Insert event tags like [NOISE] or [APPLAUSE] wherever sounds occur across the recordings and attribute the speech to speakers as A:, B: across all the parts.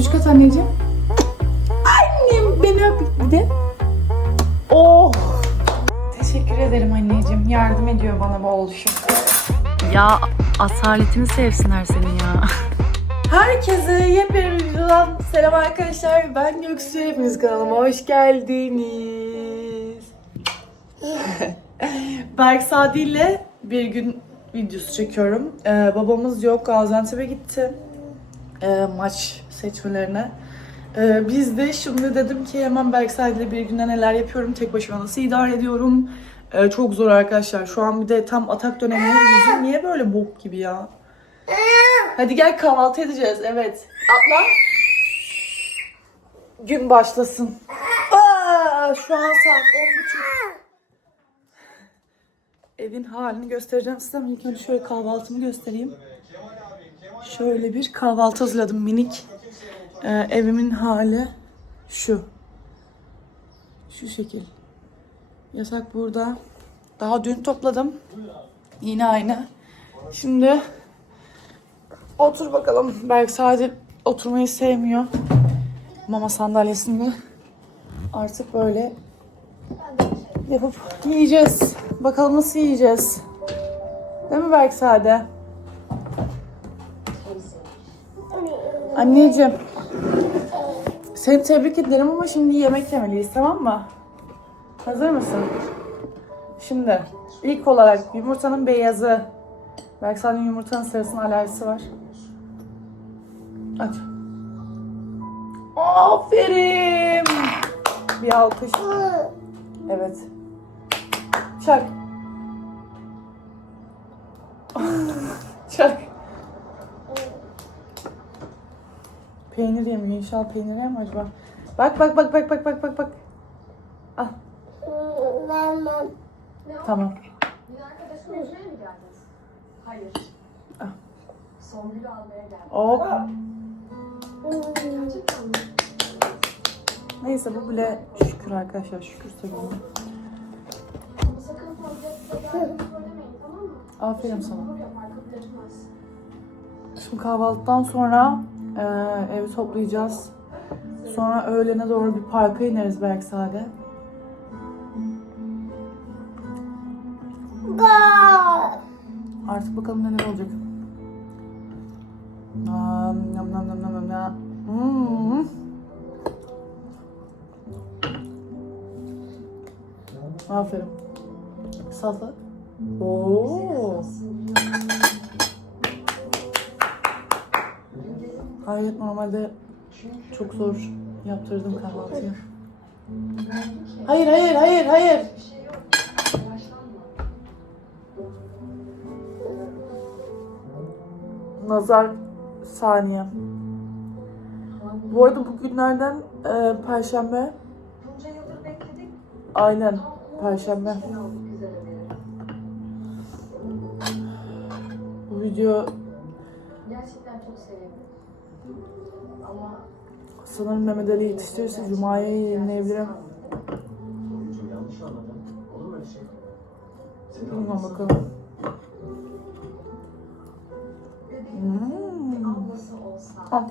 A: öpücük at anneciğim. Annem beni öp bir de. Oh. Teşekkür ederim anneciğim. Yardım ediyor bana bu oluşum.
B: Ya asaletini sevsinler senin ya.
A: Herkese yepyeni bir videodan selam arkadaşlar. Ben Göksu. Hepiniz kanalıma hoş geldiniz. [LAUGHS] Berk Sadi ile bir gün videosu çekiyorum. Ee, babamız yok. Gaziantep'e gitti. Ee, maç seçmelerine. Ee, biz de şimdi dedim ki hemen Berk Sadi ile bir günde neler yapıyorum. Tek başıma nasıl idare ediyorum. Ee, çok zor arkadaşlar. Şu an bir de tam atak dönemi. Yüzüm niye böyle bok gibi ya? Hadi gel kahvaltı edeceğiz. Evet. Atla. Gün başlasın. Aa, şu an saat 10.30. Evin halini göstereceğim size ama ilk önce şöyle kahvaltımı göstereyim. Şöyle bir kahvaltı hazırladım minik. Ee, evimin hali şu. Şu şekil. Yasak burada. Daha dün topladım. Yine aynı. Şimdi Otur bakalım. Belki sadece oturmayı sevmiyor. Mama sandalyesinde. Artık böyle yapıp yiyeceğiz. Bakalım nasıl yiyeceğiz. Değil mi Berk Sade? Anneciğim. Seni tebrik ederim ama şimdi yemek yemeliyiz tamam mı? Hazır mısın? Şimdi ilk olarak yumurtanın beyazı. Belki sadece yumurtanın sarısının alerjisi var. Aç. Aferin. Bir alkış. Evet. Çak. [LAUGHS] Çak. Peynir yemiyor. İnşallah peynir mi acaba? Bak bak bak bak bak bak bak bak. Al. Tamam.
C: Yine arkadaşın oturmaya mı geldiniz? Hayır.
A: Ah.
C: Songül'ü almaya geldim.
A: Hop.
C: Mi?
A: Neyse bu bile şükür arkadaşlar. Şükür
C: tamam mı?
A: Aferin sana. Şimdi kahvaltıdan sonra e, evi toplayacağız. Sonra öğlene doğru bir parka ineriz belki sade. Artık bakalım neler olacak. Nam nam nam nam nam nam. Hmm. Aferin. Salata. Oo. Hayır normalde çok zor yaptırdım kahvaltıyı. Hayır hayır hayır hayır.
C: Bir şey yok. Yaşlanma.
A: Nazar saniye. Bu arada bugünlerden e, perşembe.
C: Bunca yıldır bekledik.
A: Aynen perşembe. Bu video
C: Gerçekten çok sevindim. Ama
A: sanırım Mehmet Ali yetiştirirse Cuma'ya yayınlayabilirim.
D: Şey? Anlasın.
A: bakalım. Hmm. Al.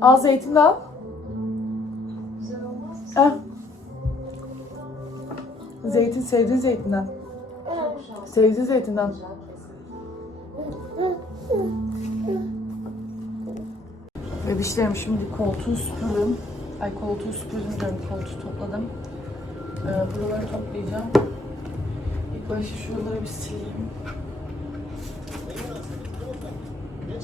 A: Al zeytin de al. Al. Zeytin sevdiğin zeytinden. Sebze zeytinden. Bebişlerim şimdi koltuğu süpürdüm. Ay koltuğu süpürdüm diyorum. Koltuğu topladım. Ee, buraları toplayacağım. İlk başta şuraları bir sileyim. Ne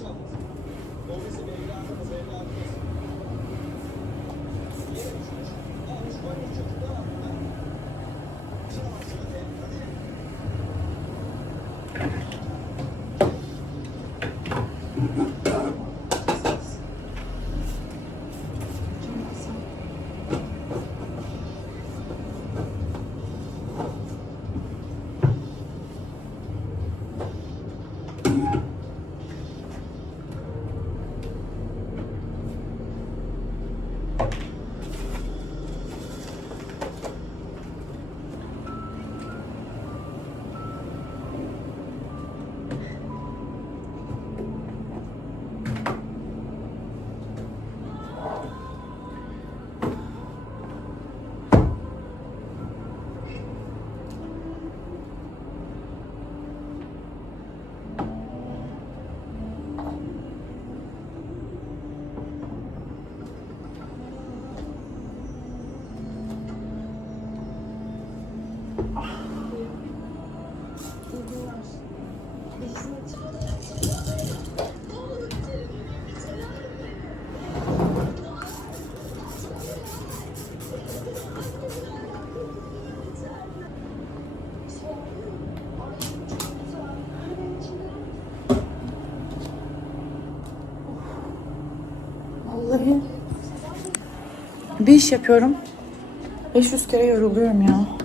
A: Vallahi bir iş yapıyorum. 500 kere yoruluyorum ya.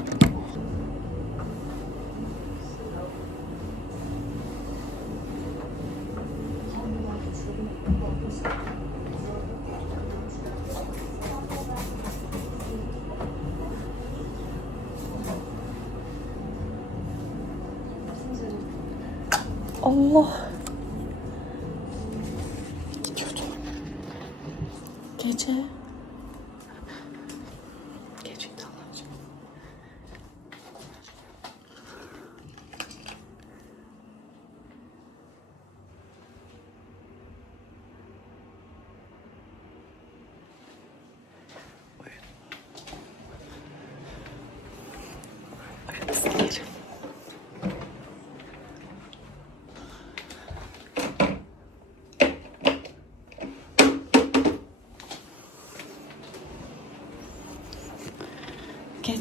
A: Allah.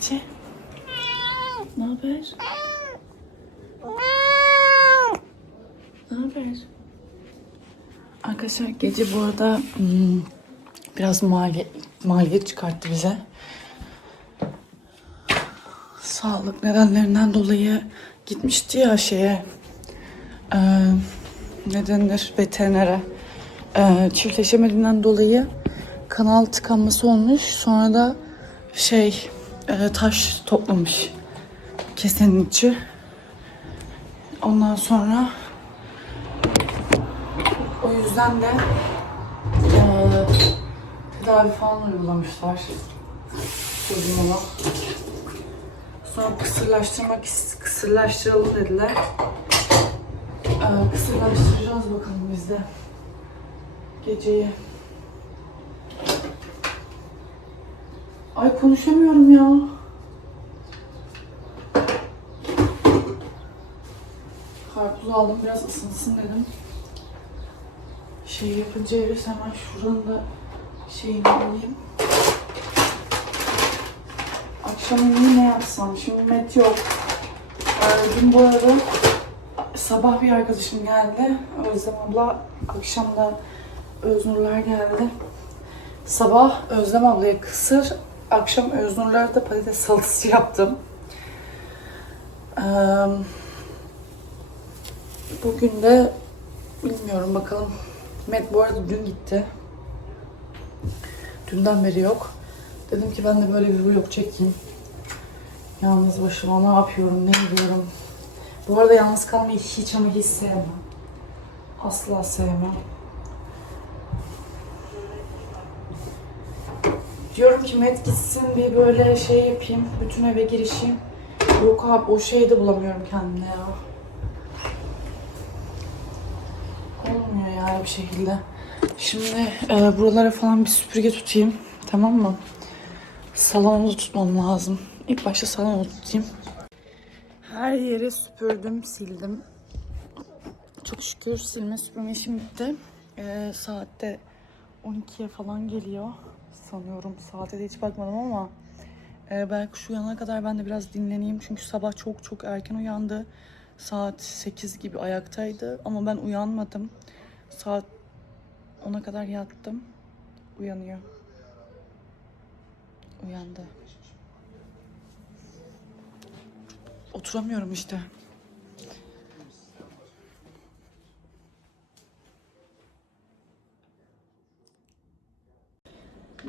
A: Gece. Ne haber? Ne haber? Arkadaşlar gece bu arada hmm, biraz mali, maliyet çıkarttı bize. Sağlık nedenlerinden dolayı gitmişti ya şeye. E, ne denir? Veterinere. E, çiftleşemediğinden dolayı kanal tıkanması olmuş. Sonra da şey e, taş toplamış kesenin içi. Ondan sonra o yüzden de e, tedavi falan uygulamışlar çocuğuma. Sonra kısırlaştırmak kısırlaştıralım dediler. E, kısırlaştıracağız bakalım biz de geceyi. Ay konuşamıyorum ya. Karpuz aldım biraz ısınsın dedim. Şey yapınca Eris hemen şuranın da şeyini alayım. Akşam yemeği ne yapsam? Şimdi Met yok. Ee, dün bu arada sabah bir arkadaşım geldi. Özlem abla akşam da Öznurlar geldi. Sabah Özlem ablaya kısır, akşam Öznurlar'da patates salatası yaptım. Bugün de bilmiyorum bakalım. Met bu arada dün gitti. Dünden beri yok. Dedim ki ben de böyle bir vlog çekeyim. Yalnız başıma ne yapıyorum, ne ediyorum. Bu arada yalnız kalmayı hiç ama hiç sevmem. Asla sevmem. Diyorum ki Met gitsin bir böyle şey yapayım, bütün eve girişeyim. Yok abi o şeyi de bulamıyorum kendime ya. Olmuyor yani bir şekilde. Şimdi e, buralara falan bir süpürge tutayım. Tamam mı? Salonu tutmam lazım. İlk başta salonu tutayım. Her yeri süpürdüm, sildim. Çok şükür silme süpürme işim bitti. E, saatte 12'ye falan geliyor sanıyorum. Saate de hiç bakmadım ama e, belki şu yana kadar ben de biraz dinleneyim. Çünkü sabah çok çok erken uyandı. Saat 8 gibi ayaktaydı ama ben uyanmadım. Saat 10'a kadar yattım. Uyanıyor. Uyandı. Oturamıyorum işte.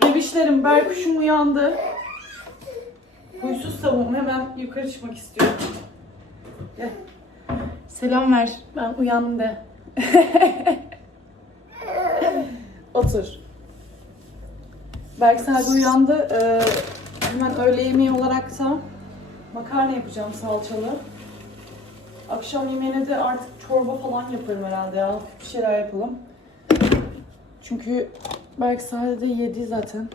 A: Bebişlerim Berkuş'um uyandı. Huysuz tavuğum hemen yukarı çıkmak istiyor. Gel. Selam ver. Ben uyandım de. [LAUGHS] Otur. Berk sadece uyandı. Ee, hemen öğle yemeği olarak da makarna yapacağım salçalı. Akşam yemeğine de artık çorba falan yaparım herhalde ya. Bir şeyler yapalım. Çünkü belki sadece yedi zaten.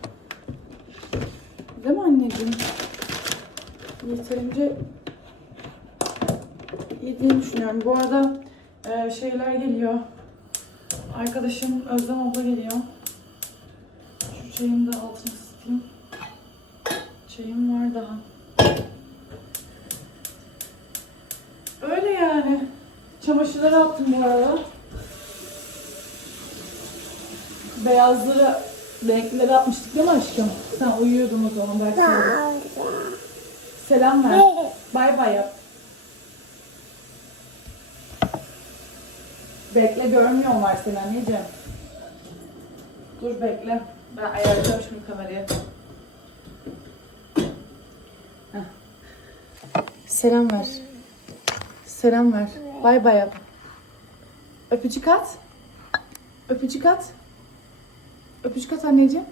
A: Değil mi anneciğim? Yeterince yediğini düşünüyorum. Bu arada Ee, şeyler geliyor. Arkadaşım Özlem abla geliyor. Şu çayın da altını ısıtayım. Çayım var daha. Öyle yani. Çamaşırları attım bu arada. Beyazları, renkleri atmıştık değil mi aşkım? Sen uyuyordun o zaman belki. Selam ver. Bay bay yap. Bekle görmüyorlar seni anneciğim. Dur bekle. Ben ayarlıyorum şimdi kamerayı. Heh. Selam ver. Selam ver. Bay bay yap. Öpücük at. Öpücük at. Öpücük at anneciğim.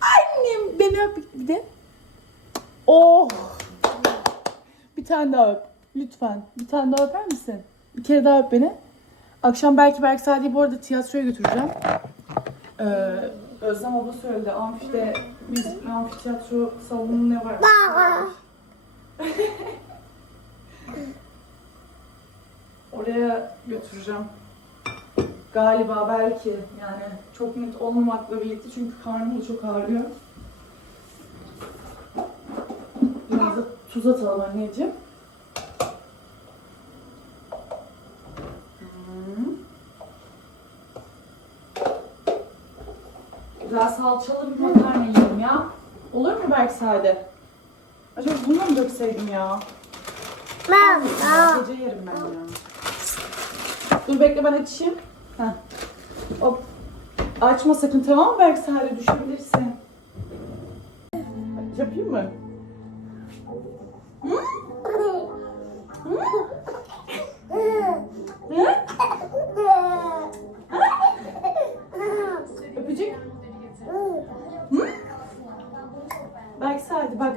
A: Annem beni öp bir de. Oh. Bir tane daha öp. Lütfen. Bir tane daha öper misin? Bir kere daha öp beni. Akşam belki belki Sadi'yi bu arada tiyatroya götüreceğim. Ee, Özlem abla söyledi. Amfide, biz amfiteyatro salonu ne var? Oraya götüreceğim. Galiba belki yani çok net olmamakla birlikte çünkü karnım da çok ağrıyor. Biraz da tuz atalım anneciğim. Güzel salçalı bir makarna yiyelim ya. Olur mu belki sade? Acaba bunu mu dökseydim ya? Gece yerim ben ya. Dur bekle ben açayım. Hop. Açma sakın tamam mı? Belki sade düşebilirsin. Yapayım mı? Öpücük. Sade bak.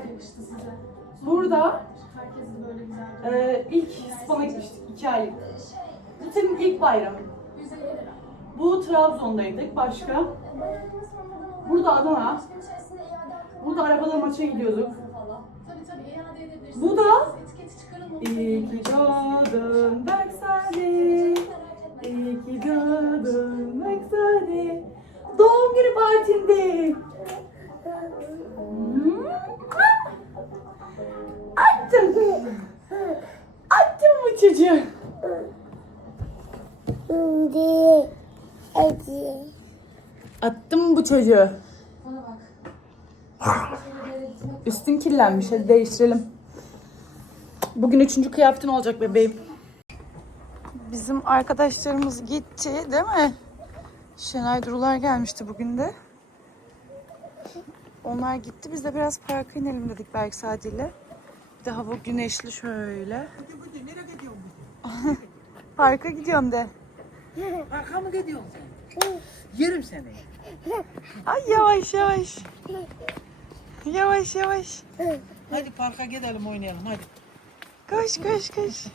A: Burada ee, ilk Span'a gitmiştik. iki aylık. Bu senin ilk bayramın. Bu Trabzon'daydık. Başka? Burada Adana. Burada arabalar maça gidiyorduk. Bu da İyi ki doğdun Berksade. İyi ki doğdun Berksade. Doğum günü partinde. Attım bu çocuğu. Üstün kirlenmiş. Hadi değiştirelim. Bugün üçüncü kıyafetin olacak bebeğim. Bizim arkadaşlarımız gitti değil mi? Şenay Durular gelmişti bugün de. Onlar gitti. Biz de biraz parka inelim dedik belki saatiyle. Bir de hava güneşli şöyle. [LAUGHS] Parka gidiyorum de.
E: Arka mı gidiyorsun sen? Yerim seni.
A: Ay yavaş yavaş. Yavaş yavaş.
E: Hadi parka gidelim oynayalım hadi.
A: Koş koş koş.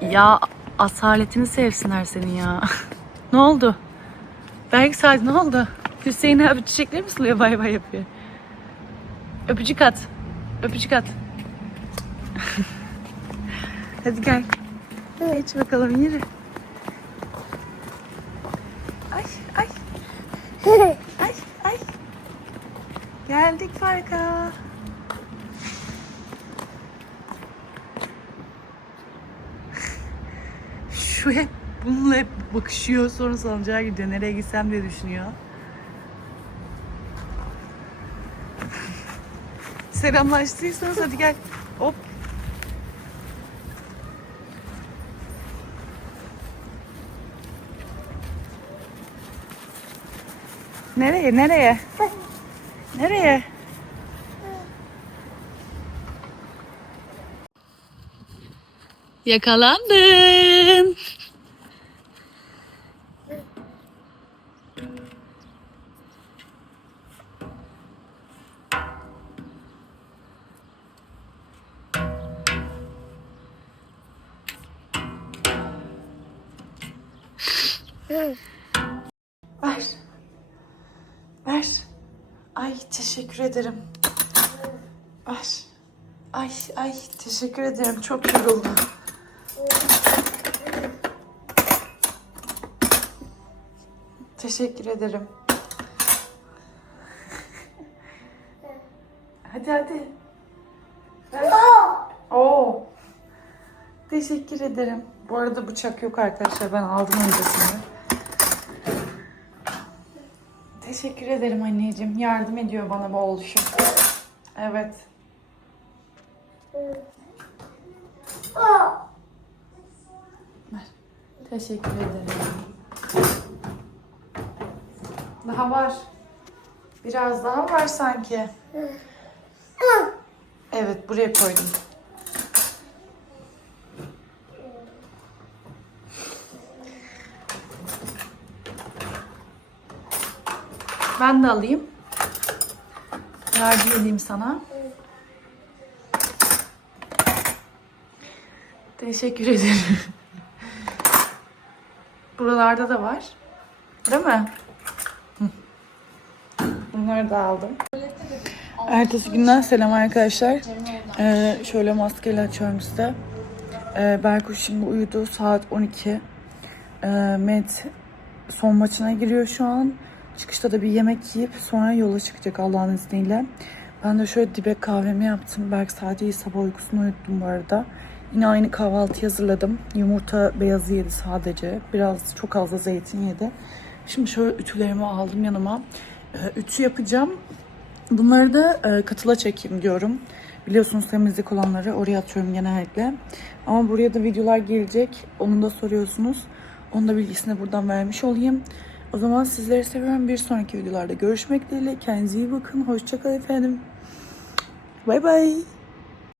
B: Ya asaletini sevsinler senin ya. ne oldu? Belki saat ne oldu? Hüseyin abi çiçekleri mi suluyor bay bay yapıyor? Öpücük at. Öpücük at. [LAUGHS] Hadi gel. Geç bakalım yürü. Ay ay. Ay ay. Geldik parka. Şu hep bununla hep bakışıyor sonra salıncağa gidiyor. Nereye gitsem diye düşünüyor. Selamlaştıysanız hadi gel. Hop. Nereye? Nereye? Nereye? Yakalandın.
A: Ver. Ver. Ay teşekkür ederim. Ver. Ay ay teşekkür ederim. Çok yoruldum. Teşekkür ederim. Hadi hadi. Oo. Teşekkür ederim. Bu arada bıçak yok arkadaşlar. Ben aldım öncesinde. Teşekkür ederim anneciğim. Yardım ediyor bana bu oluşum. Evet. Teşekkür ederim. Daha var. Biraz daha var sanki. Evet buraya koydum. Ben de alayım. Yardım edeyim sana. Teşekkür ederim. [LAUGHS] Buralarda da var. Değil mi? Bunları da aldım. Ertesi günden selam arkadaşlar. Ee, şöyle maskeyle açıyorum size. Ee, Berkuş şimdi uyudu. Saat 12. Ee, Met son maçına giriyor şu an. Çıkışta da bir yemek yiyip sonra yola çıkacak Allah'ın izniyle. Ben de şöyle dibek kahvemi yaptım. Berk sadece sabah uykusunu uyuttum bu arada. Yine aynı kahvaltı hazırladım. Yumurta beyazı yedi sadece. Biraz çok az da zeytin yedi. Şimdi şöyle ütülerimi aldım yanıma. Ee, ütü yapacağım. Bunları da e, katıla çekeyim diyorum. Biliyorsunuz temizlik olanları oraya atıyorum genellikle. Ama buraya da videolar gelecek. Onu da soruyorsunuz. Onun da bilgisini buradan vermiş olayım. O zaman sizleri seviyorum. Bir sonraki videolarda görüşmek dileğiyle. Kendinize iyi bakın. Hoşçakalın efendim. Bay bay.